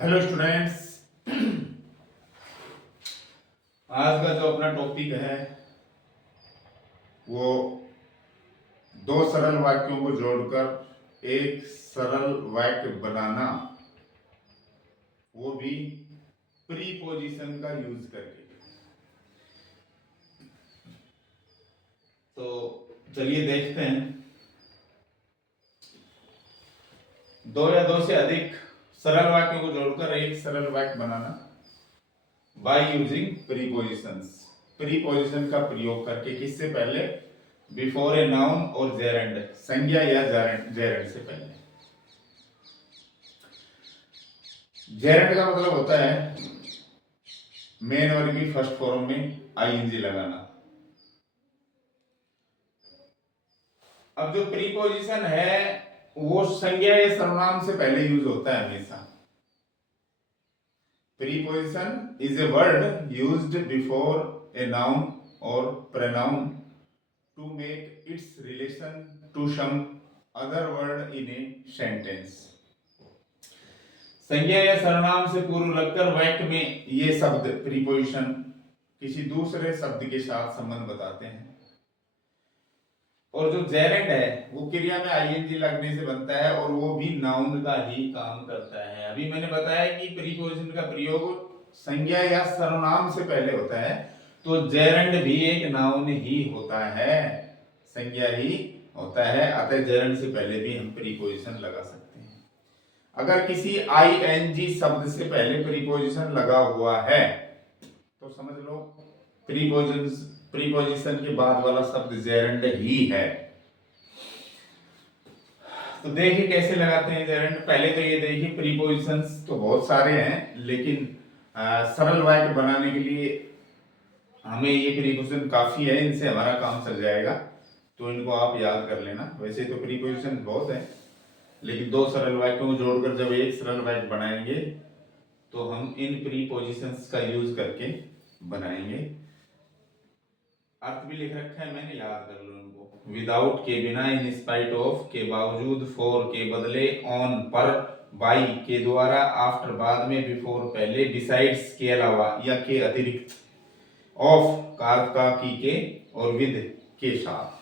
Hello students. आज का जो अपना टॉपिक है वो दो सरल वाक्यों को जोड़कर एक सरल वाक्य बनाना, वो भी प्रीपोजिशन का यूज करके। तो चलिए देखते हैं। दो या दो से अधिक सरल वाक्यों को जोड़कर एक सरल वाक्य बनाना बाय यूजिंग प्रीपोजिशंस। प्रीपोजिशन का प्रयोग करके, किससे पहले? बिफोर ए नाउन और जेरेंड, संज्ञा या जेरेंड से पहले। जेरेंड का मतलब होता है मेन वर्ब की फर्स्ट फॉर्म में आईएनजी लगाना। अब जो प्रीपोजिशन है वो संज्ञा या सर्वनाम से पहले यूज होता है हमेशा। Preposition is a word used before a noun और pronoun to make its relation to some other word in a sentence. संज्ञा या सर्वनाम से पूर्व लगकर वाक्य में ये शब्द प्रीपोजिशन किसी दूसरे शब्द के साथ संबंध बताते हैं। और जो जेरेंड है वो क्रिया में आईएनजी लगने से बनता है और वो भी नाउन का ही काम करता है। अभी मैंने बताया कि प्रीपोजिशन का प्रयोग संज्ञा या सर्वनाम से पहले होता है, तो जेरेंड भी एक नाउन ही होता है, संज्ञा ही होता है। अतः जेरेंड से पहले भी हम प्रीपोजिशन लगा सकते हैं। अगर किसी आईएनजी शब्द से पहले प्रीपोजिशन लगा हुआ है तो समझ लो प्रीपोजिशन के बाद वाला शब्द जेरेंड ही है। तो देखिए कैसे लगाते हैं जेरेंड। पहले तो ये देखिए, प्रीपोजिशंस तो बहुत सारे हैं, लेकिन सरल वाक्य बनाने के लिए हमें ये प्रीपोजिशन काफी है, इनसे हमारा काम चल जाएगा। तो इनको आप याद कर लेना। वैसे तो प्रीपोजिशन बहुत है, लेकिन दो सरल वाक्यों को जोड़कर जब एक सरल वाक्य बनाएंगे तो हम इन प्रीपोजिशंस का यूज करके बनाएंगे। अर्थ भी लिख रखा है मैंने, याद कर लो इनको। विदाउट के बिना, इन स्पाइट ऑफ के बावजूद, फॉर के बदले, ऑन पर, बाई के द्वारा, आफ्टर बाद में, बिफोर पहले, बिसाइड्स के अलावा या के अतिरिक्त, ऑफ का की के और विद के साथ।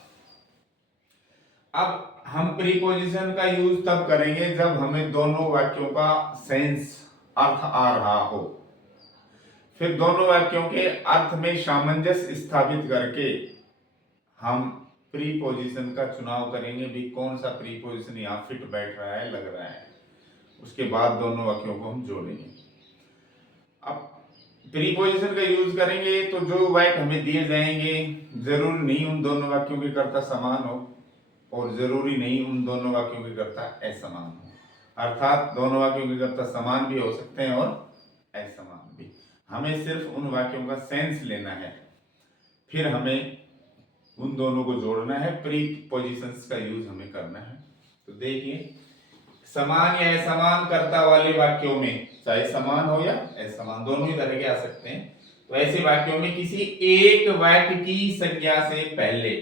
अब हम प्रीपोजिशन का यूज तब करेंगे जब हमें दोनों वाक्यों का सेंस, अर्थ आ रहा हो। फिर दोनों वाक्यों के अर्थ में सामंजस्य स्थापित करके हम प्रीपोजिशन का चुनाव करेंगे भी कौन सा प्रीपोजिशन यहाँ फिट बैठ रहा है, लग रहा है। उसके बाद दोनों वाक्यों को हम जोड़ेंगे। अब प्रीपोजिशन का यूज करेंगे तो जो वाक्य हमें दिए जाएंगे जरूरी नहीं उन दोनों वाक्यों के कर्ता समान हो और जरूरी नहीं उन दोनों वाक्यों के कर्ता असमान हो। अर्थात दोनों वाक्यों के कर्ता समान भी हो सकते हैं और असमान भी। हमें सिर्फ उन वाक्यों का सेंस लेना है, फिर हमें उन दोनों को जोड़ना है, प्रीपोजिशंस का यूज हमें करना है। तो देखिए, समान या असमान कर्ता वाले वाक्यों में, चाहे समान हो या असमान, दोनों ही तरह के आ सकते हैं, तो ऐसे वाक्यों में किसी एक वाक्य की संज्ञा से पहले,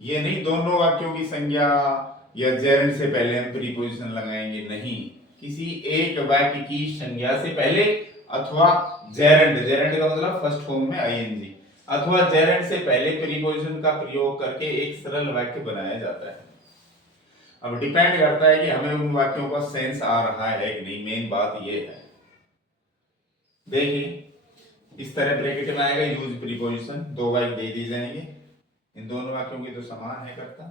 ये नहीं दोनों वाक्यों की संज्ञा या जेरेंड से पहले हम प्रीपोजिशन लगाएंगे, नहीं, किसी एक वाक्य की संज्ञा से पहले अथवा जेरेंड का मतलब फर्स्ट फॉर्म में आईएनजी, अथवा जेरेंड से पहले प्रीपोजिशन का प्रयोग करके एक सरल वाक्य बनाया जाता है। अब डिपेंड करता है कि हमें उन वाक्यों का सेंस आ रहा है कि नहीं, मेन बात ये है। देखिए, इस तरह ब्रैकेट में आएगा यूज प्रीपोजिशन, दो वाक्य दे दिए जाएंगे, इन दोनों वाक्यों की तो समान है करता।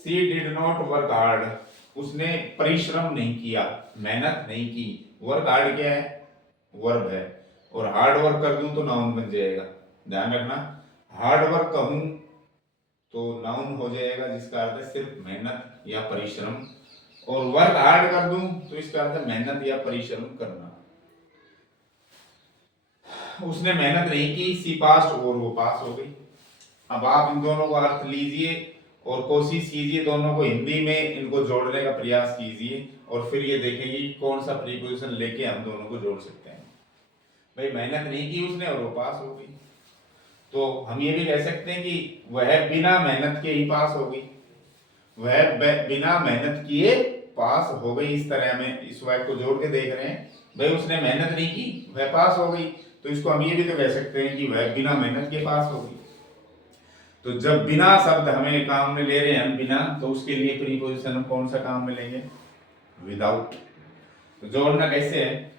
सी डिड नॉट वर्क हार्ड, उसने परिश्रम नहीं किया, मेहनत नहीं की। वर्क हार्ड क्या है? वर्ब है, और हार्ड वर्क कर दूं तो नाउन बन जाएगा। ध्यान रखना, हार्ड वर्क कहूं तो नाउन हो जाएगा, जिसका अर्थ है सिर्फ मेहनत या परिश्रम, और वर्क हार्ड कर दूं तो इसका अर्थ है मेहनत या परिश्रम करना। उसने मेहनत नहीं की, सी पास्ट, और वो पास हो गई। अब आप इन दोनों को अर्थ लीजिए और कोशिश कीजिए, दोनों को हिंदी में इनको जोड़ने का प्रयास कीजिए और फिर ये देखेंगे कि कौन सा प्रीपोजिशन लेके हम दोनों को जोड़ सकते हैं। भाई मेहनत नहीं की उसने और वो पास हो गई, तो हम ये भी कह सकते हैं कि वह बिना मेहनत के ही पास हो गई, वह बिना मेहनत किए पास हो गई। इस तरह हमें इस वाक्य को जोड़ के देख रहे हैं भाई उसने मेहनत नहीं की, वह पास हो गई। तो इसको हम ये भी तो कह सकते हैं कि वह बिना मेहनत के पास हो गई। तो जब बिना शब्द हमें काम में ले रहे हैं हम बिना, तो उसके लिए प्रीपोजिशन हम कौन सा काम में लेंगे? विदाउट। तो जोड़ना कैसे है?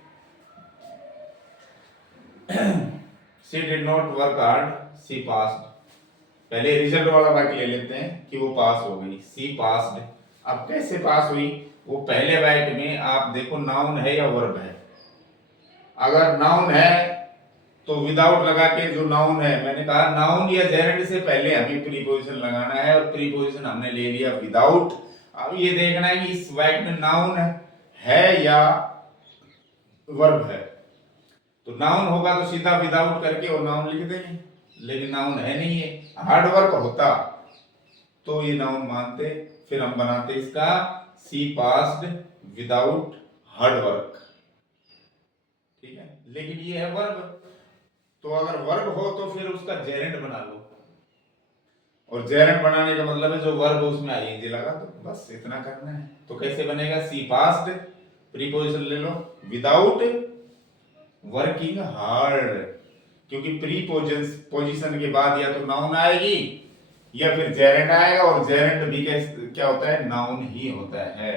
She did not work hard, she passed. पहले रिजल्ट वाला वाक्य ले लेते हैं कि वो पास हो गई, सी पास्ड। अब कैसे पास हुई? वो पहले वाक्य में आप देखो नाउन है या वर्ब है। अगर नाउन है तो विदाउट लगा के, जो नाउन है, मैंने कहा नाउन या जेरेंड से पहले हमें प्रीपोजिशन लगाना है, और प्रीपोजिशन हमने ले लिया विदाउट। अब ये देखना है कि इस वाक्य में नाउन है या वर्ब है। तो नाउन होगा तो सीधा विदाउट करके और नाउन लिख देंगे, लेकिन नाउन है नहीं है। हार्ड वर्क होता तो ये नाउन मानते, फिर हम बनाते इसका सी पास्ड विदाउट हार्ड वर्क। ठीक है, लेकिन ये है वर्ब। तो अगर वर्ब हो तो फिर उसका जेरेंड बना लो, और जेरेंड बनाने का मतलब है जो वर्ब उसमें आईएनजी लगा दो, बस इतना करना है। तो कैसे बनेगा? सी पास्ड, प्रीपोजिशन ले लो विदाउट वर्किंग हार्ड, क्योंकि प्रीपोजिशन के बाद या तो नाउन आएगी या फिर जेरेंड आएगा, और जेरेंड भी क्या होता है? नाउन ही होता है।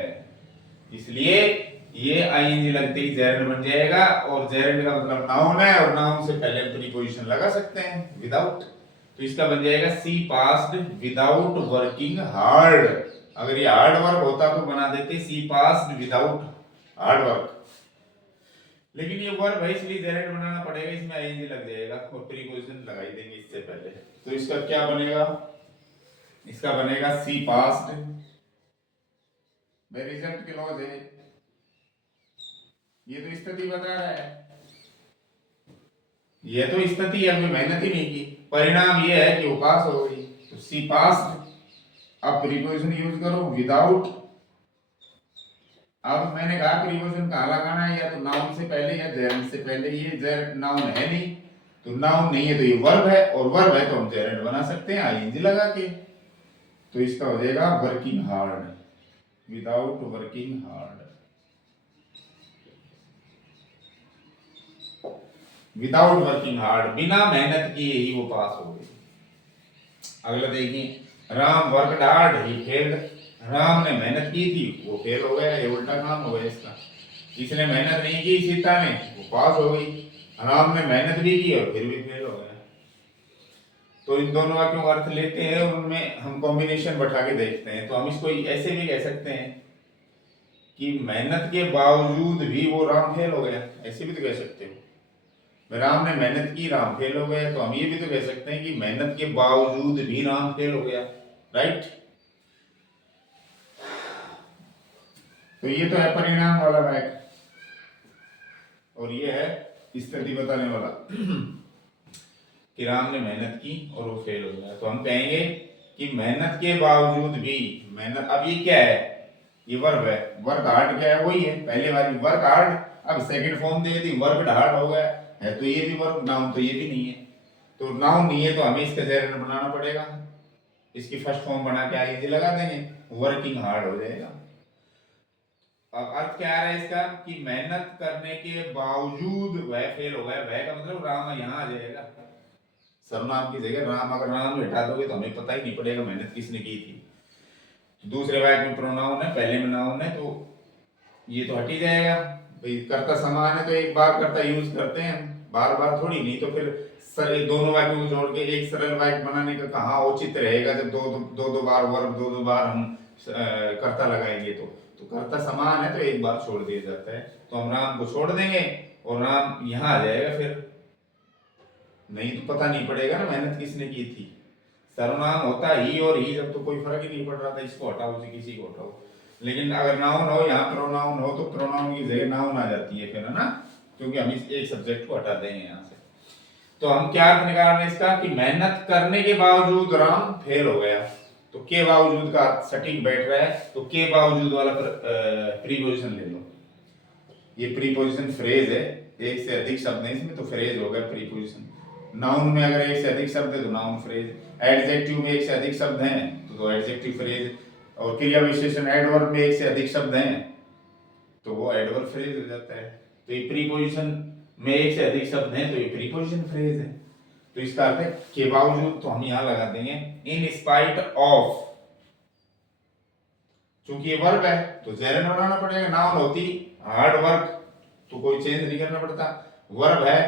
इसलिए ये आईएनजी लगते ही जेरेंड बन जाएगा, और जेरेंड का मतलब नाउन है, और नाउन से पहले प्रीपोजिशन लगा सकते हैं विदाउट। तो इसका बन जाएगा सी पास्ड विदाउट वर्किंग हार्ड। अगर ये हार्ड वर्क होता तो बना देते सी पास्ड विदाउट हार्ड वर्क, लेकिन ये वर्ब है इसलिए जेरेंड बनाना पड़ेगा, इसमें आईएनजी लग जाएगा और प्रीपोजिशन लगा ही देंगे इससे पहले। तो इसका क्या बनेगा? इसका बनेगा सी पास्ड, भाई रिजल्ट क्लॉज है, ये तो स्थिति बता रहा है, ये तो स्थिति है, हमने मेहनत ही नहीं की, परिणाम ये है कि वो पास हो गई। तो सी पास्ड। अब प्रीपोजिशन यूज करो विदाउट। अब मैंने कहा प्रीपोजिशन कहाँ लगाना है, या तो नाउन से पहले या जेरेंड से पहले। ये जेरेंड नाउन है नहीं, तो नाउन नहीं है तो ये वर्ब है, और वर्ब है तो हम जेरेंड बना सकते हैं आईएनजी लगा के। तो इसका हो जाएगा working hard, without working hard. Without working hard, बिना मेहनत किए ही वो पास हो गई। अगला देखिए, Ram worked hard he failed. Ram ने मेहनत की थी, वो फेल हो गया, ये उल्टा काम हो गया इसका। इसने मेहनत नहीं की सीता ने, वो पास हो गई। राम ने मेहनत भी की और फिर भी फेल हो गया। तो इन दोनों वाक्यों का अर्थ लेते हैं और उनमें हम कॉम्बिनेशन बैठा के देखते हैं। तो हम इसको ऐसे भी कह सकते हैं कि मेहनत के बावजूद भी वो राम फेल हो गया, ऐसे भी तो कह सकते हो। राम ने मेहनत की, राम फेल हो गया, तो हम ये भी तो कह सकते हैं कि मेहनत के बावजूद भी राम फेल हो गया, राइट। तो ये तो है परिणाम वाला वाक्य, और ये है स्थिति बताने वाला कि राम ने मेहनत की और वो फेल हो गया। तो हम कहेंगे कि मेहनत के बावजूद भी, मेहनत, अब ये क्या है? ये वर्ब है। वर्क हार्ड क्या है? वही है पहले वाली वर्क हार्ड, अब second form they the work hard हो गया है, तो ये भी वर्ब, नाउन तो ये भी नहीं है। तो नाउन नहीं है तो हमें इसका जेरेंड बनाना पड़ेगा, इसकी फर्स्ट फॉर्म बना के आईएनजी लगा देंगे, वर्किंग हार्ड हो जाएगा। अब अर्थ क्या आ रहा है इसका कि मेहनत करने के बावजूद वह फेल हो गया। वह का मतलब राम यहाँ आ जाएगा, सर्वनाम की जगह राम। अगर राम हटा दोगे तो हमें पता ही नहीं पड़ेगा मेहनत किसने की थी। दूसरे वाक्य में प्रोनाउन है, पहले में नाउन है, तो ये तो हट ही जाएगा। भाई कर्ता समान है तो एक बार कर्ता यूज करते हैं, बार बार थोड़ी, नहीं तो फिर दोनों वाक्यों को जोड़ के एक सरल वाक्य बनाने का कहाँ औचित रहेगा जब दो बार वर्ब, दो बार हम कर्ता लगाएंगे। तो कर्ता समान है तो एक बार छोड़ दिया जाता है। तो हम राम को छोड़ देंगे और राम यहाँ आ जाएगा, फिर नहीं तो पता नहीं पड़ेगा ना मेहनत किसने की थी। सर्वनाम होता ही और ही, जब तो कोई फर्क ही नहीं पड़ रहा था, इसको हटाओ उसे किसी को हटाओ। लेकिन अगर नाउन हो, यहाँ प्रोनाउन हो, तो प्रोनाउन की जगह नाउन आ जाती है फिर, है ना, क्योंकि हम इस एक सब्जेक्ट को हटा देंगे यहाँ से। तो हम क्या अर्थ निकाल रहे हैं इसका कि मेहनत करने के बावजूद राम फेल हो गया। तो के बावजूद का सटीक बैठ रहा है, तो के बावजूद वाला प्रीपोजिशन ले लो। ये प्रीपोजिशन फ्रेज है, एक से अधिक शब्द है इसमें, तो फ्रेज हो गया प्रीपोजिशन। नाउन में अगर एक से अधिक शब्द है तो नाउन फ्रेज, एडजेक्टिव में एक से अधिक शब्द हैं तो एडजेक्टिव फ्रेज, और क्रिया विशेषण एडवर्ब में एक से अधिक शब्द हैं तो वो एडवर्ब फ्रेज हो जाता है। तो ये प्रीपोजिशन में एक से अधिक शब्द हैं तो ये प्रीपोजिशन फ्रेज है। तो इसका अर्थ है के बावजूद, तो हम यहां लगा देंगे इन स्पाइट ऑफ। चूंकि ये वर्ब है तो जेरंड बनाना पड़ेगा। नाउन होती हार्ड वर्क तो कोई चेंज नहीं करना पड़ता। वर्ब है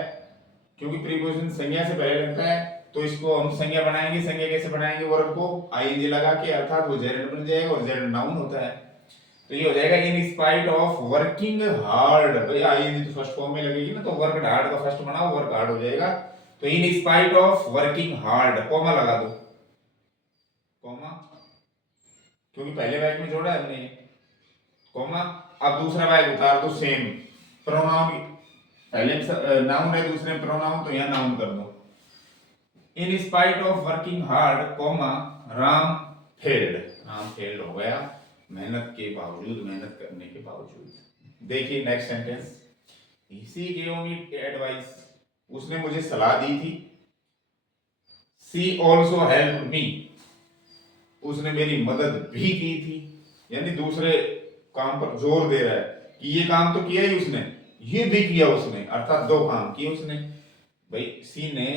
क्योंकि प्रीपोजिशन संज्ञा से पहले लगता है तो इसको हम संज्ञा बनाएंगे। संज्ञा कैसे बनाएंगे? वर्ब को आईएनजी लगा के, अर्थात वो जेरंड बन जाएगा और जेरंड नाउन होता है। तो ये हो जाएगा in spite of working hard. भाई आईएनजी तो फर्स्ट फॉर्म में लगेगी ना, तो वर्क हार्ड का फर्स्ट बनाओ, वर्क हार्ड हो जाएगा। तो in spite of working hard, comma लगा दो, कॉमा, क्योंकि पहले वाक्य में जोड़ा है हमने, कॉमा। अब दूसरा वाक्य उतार दो, सेम प्रोनाउन, पहले नाउन है दूसरे में प्रोनाउन, तो यहां नाउन कर दो। In spite of working hard, comma, Ram failed. Ram failed हो गया मेहनत के बावजूद, मेहनत करने के बावजूद। देखिए next sentence, he gave me advice, उसने मुझे सलाह दी थी। she also helped me, उसने मेरी मदद भी की थी। यानी दूसरे काम पर जोर दे रहा है कि ये काम तो किया ही उसने, ये भी किया उसने, अर्थात दो काम किए उसने। भाई सी ने,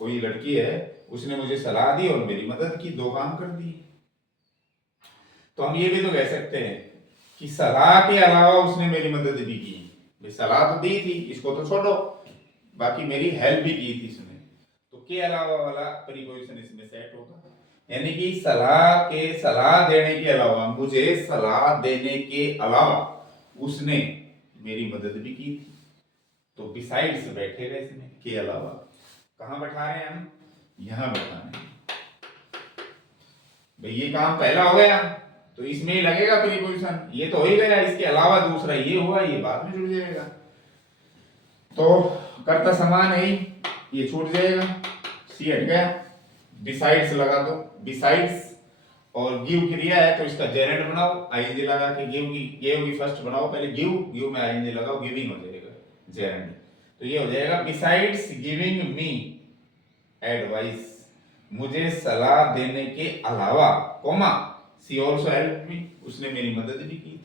कोई लड़की है, उसने मुझे सलाह दी और मेरी मदद की, दो काम कर दिए। तो हम ये भी तो कह सकते हैं कि सलाह के अलावा उसने मेरी मदद भी की। भाई सलाह तो दी थी, इसको तो छोड़ो, बाकी मेरी हेल्प भी की थी इसने। तो के अलावा वाला प्रीपोजिशन इसमें सेट होगा। यानी कि सलाह देने के अलावा, मुझे सलाह देने के अलावा उसने मेरी मदद भी की थी। तो बिसाइड्स बैठेगा इसमें, के अलावा। कहां बैठा रहे हैं हम? यहां बैठा रहे हैं। भाई ये काम पहला हो गया तो इसमें ही लगेगा प्रीपोजिशन, ये तो हो ही गया। इसके अलावा दूसरा ये हुआ, ये बाद में जुड़ जाएगा। तो कर्ता समान है, ये छूट जाएगा, सी हट गया। बिसाइड्स लगा दो, बिसाइड्स, और गिव क्रिया है तो इसका जेरेंड बनाओ, आईएनजी लगा के। गिव की फर्स्ट बनाओ पहले, गिव में आईएनजी लगाओ, गिविंग हो जाएगा जेरेंड। तो ये हो जाएगा बिसाइड्स गिविंग मी एडवाइस, मुझे सलाह देने के अलावा, comma, she also help me, उसने मेरी मदद भी की थी।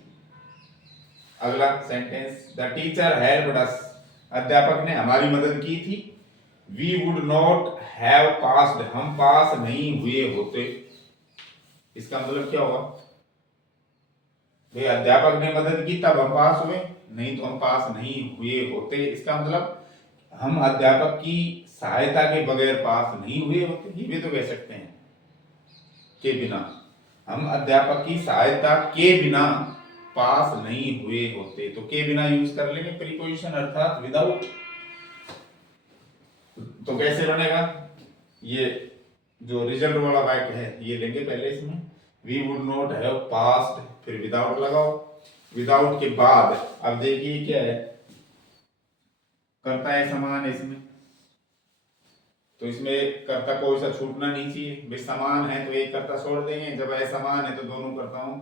अगला sentence, the teacher helped us, अध्यापक ने हमारी मदद की थी। We would not have passed, हम पास नहीं हुए होते। इसका मतलब क्या होगा? भाई अध्यापक ने मदद की तब हम पास हुए, नहीं तो हम पास नहीं हुए होते। इसका मतलब हम अध्यापक की सहायता के बगैर पास नहीं हुए होते, ये भी तो कह सकते हैं। के बिना, हम अध्यापक की सहायता के बिना पास नहीं हुए होते। तो के बिना यूज कर लेंगे प्रीपोजिशन, अर्थात विदाउट। तो कैसे बनेगा? ये जो रिजल्ट वाला वाक्य है ये लेंगे पहले इसमें, we would not have passed, फिर विदाउट लगाओ। विदाउट के बाद अब देखिए क्या है, कर्ता है समान है इसमें, तो इसमें कर्ता को ऐसा छूटना नहीं चाहिए। भाई समान है तो एक कर्ता छोड़ देंगे, जब असमान है तो दोनों कर्ताओं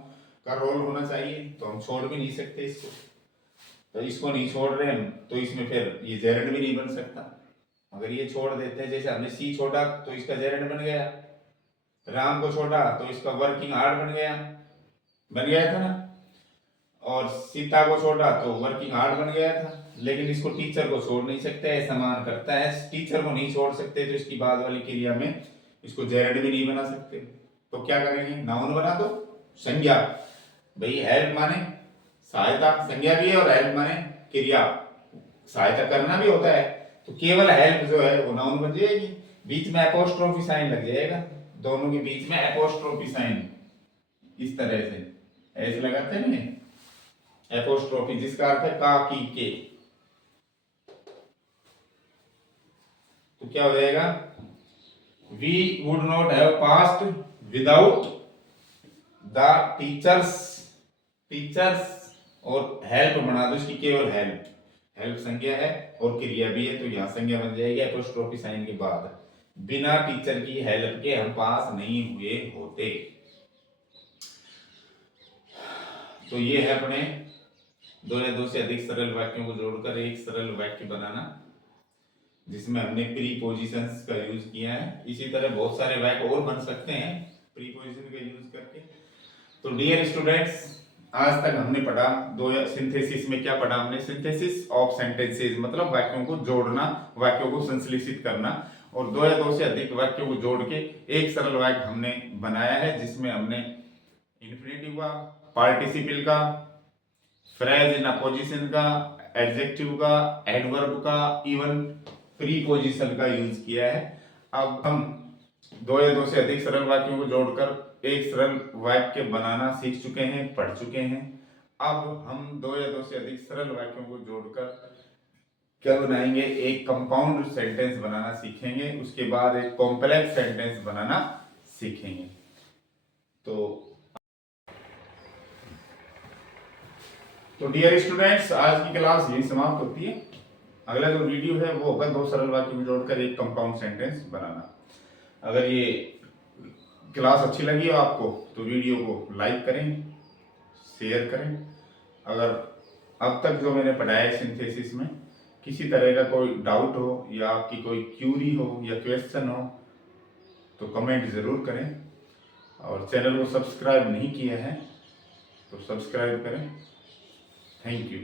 का रोल होना चाहिए, तो हम छोड़ भी नहीं सकते इसको। तो इसको नहीं छोड़ रहे हम, तो इसमें फिर ये जेरेंड भी नहीं बन सकता। अगर ये छोड़ देते हैं, जैसे हमने सी छोड़ा तो इसका जेरेंड बन गया, राम को छोड़ा तो इसका वर्किंग हार्ड बन गया था ना, और सीता को छोड़ा तो वर्किंग हार्ड बन गया था। लेकिन इसको टीचर को छोड़ नहीं सकते, समान करता है। टीचर को नहीं छोड़ सकते तो इसकी बाद वाली क्रिया में इसको जेरेंड भी नहीं बना सकते। तो क्या करेंगे? नाउन बना दो, संज्ञा। भाई हेल्प माने सहायता, संज्ञा भी है, और हेल्प माने क्रिया, सहायता करना भी होता है। तो केवल हेल्प जो है वो नाउन बन जाएगी, बीच में एपोस्ट्रोफी साइन लग जाएगा, दोनों के बीच में एपोस्ट्रोफी साइन, इस तरह से ऐसे लगाते हैं ना एपोस्ट्रोफी, जिसका अर्थ है का, की, के। तो क्या हो जाएगा? We would not have passed without the teachers और हेल्प बना दो इसकी, केवल हेल्प संज्ञा है और क्रिया भी है, तो यहां संज्ञा बन जाएगी एपोस्ट्रोफी साइन के बाद। बिना टीचर की हेल्प के हम पास नहीं हुए होते। तो ये है अपने दो या दो से अधिक सरल वाक्यों को जोड़कर एक सरल वाक्य बनाना, जिसमें हमने प्रीपोजिशंस का यूज किया है। इसी तरह बहुत सारे वाक्य और बन सकते हैं प्रीपोजिशन का यूज करके। तो डियर स्टूडेंट्स, आज तक हमने पढ़ा दो सिंथेसिस में क्या पढ़ा हमने, सिंथेसिस ऑफ सेंटेंसेस मतलब वाक्यों को जोड़ना, वाक्यों को संश्लेषित करना, और दो या दो से अधिक वाक्यों को जोड़ के एक सरल वाक्य हमने बनाया है, जिसमें हमने इन्फिनेटिव का, पार्टिसिपल का, फ्रेज इन अपोजिशन का, एडजेक्टिव का, एडवर्ब का, इवन प्रीपोजिशन का यूज किया है। अब हम दो या दो से अधिक सरल वाक्यों को जोड़कर एक सरल वाक्य बनाना सीख चुके हैं, पढ़ चुके हैं। अब हम दो या दो से अधिक सरल वाक्यों को जोड़कर क्या बनाएंगे, एक कंपाउंड सेंटेंस बनाना सीखेंगे, उसके बाद एक कॉम्प्लेक्स सेंटेंस बनाना सीखेंगे। तो डियर स्टूडेंट्स, आज की क्लास यही समाप्त होती है। अगला जो वीडियो है वो होगा दो सरल वाक्य को जोड़कर एक कंपाउंड सेंटेंस बनाना। अगर ये क्लास अच्छी लगी हो आपको तो वीडियो को लाइक करें, शेयर करें। अगर अब तक जो मैंने पढ़ाया है सिंथेसिस में किसी तरह का कोई डाउट हो या आपकी कोई क्यूरी हो या क्वेश्चन हो तो कमेंट ज़रूर करें, और चैनल को सब्सक्राइब नहीं किया है तो सब्सक्राइब करें। Thank you.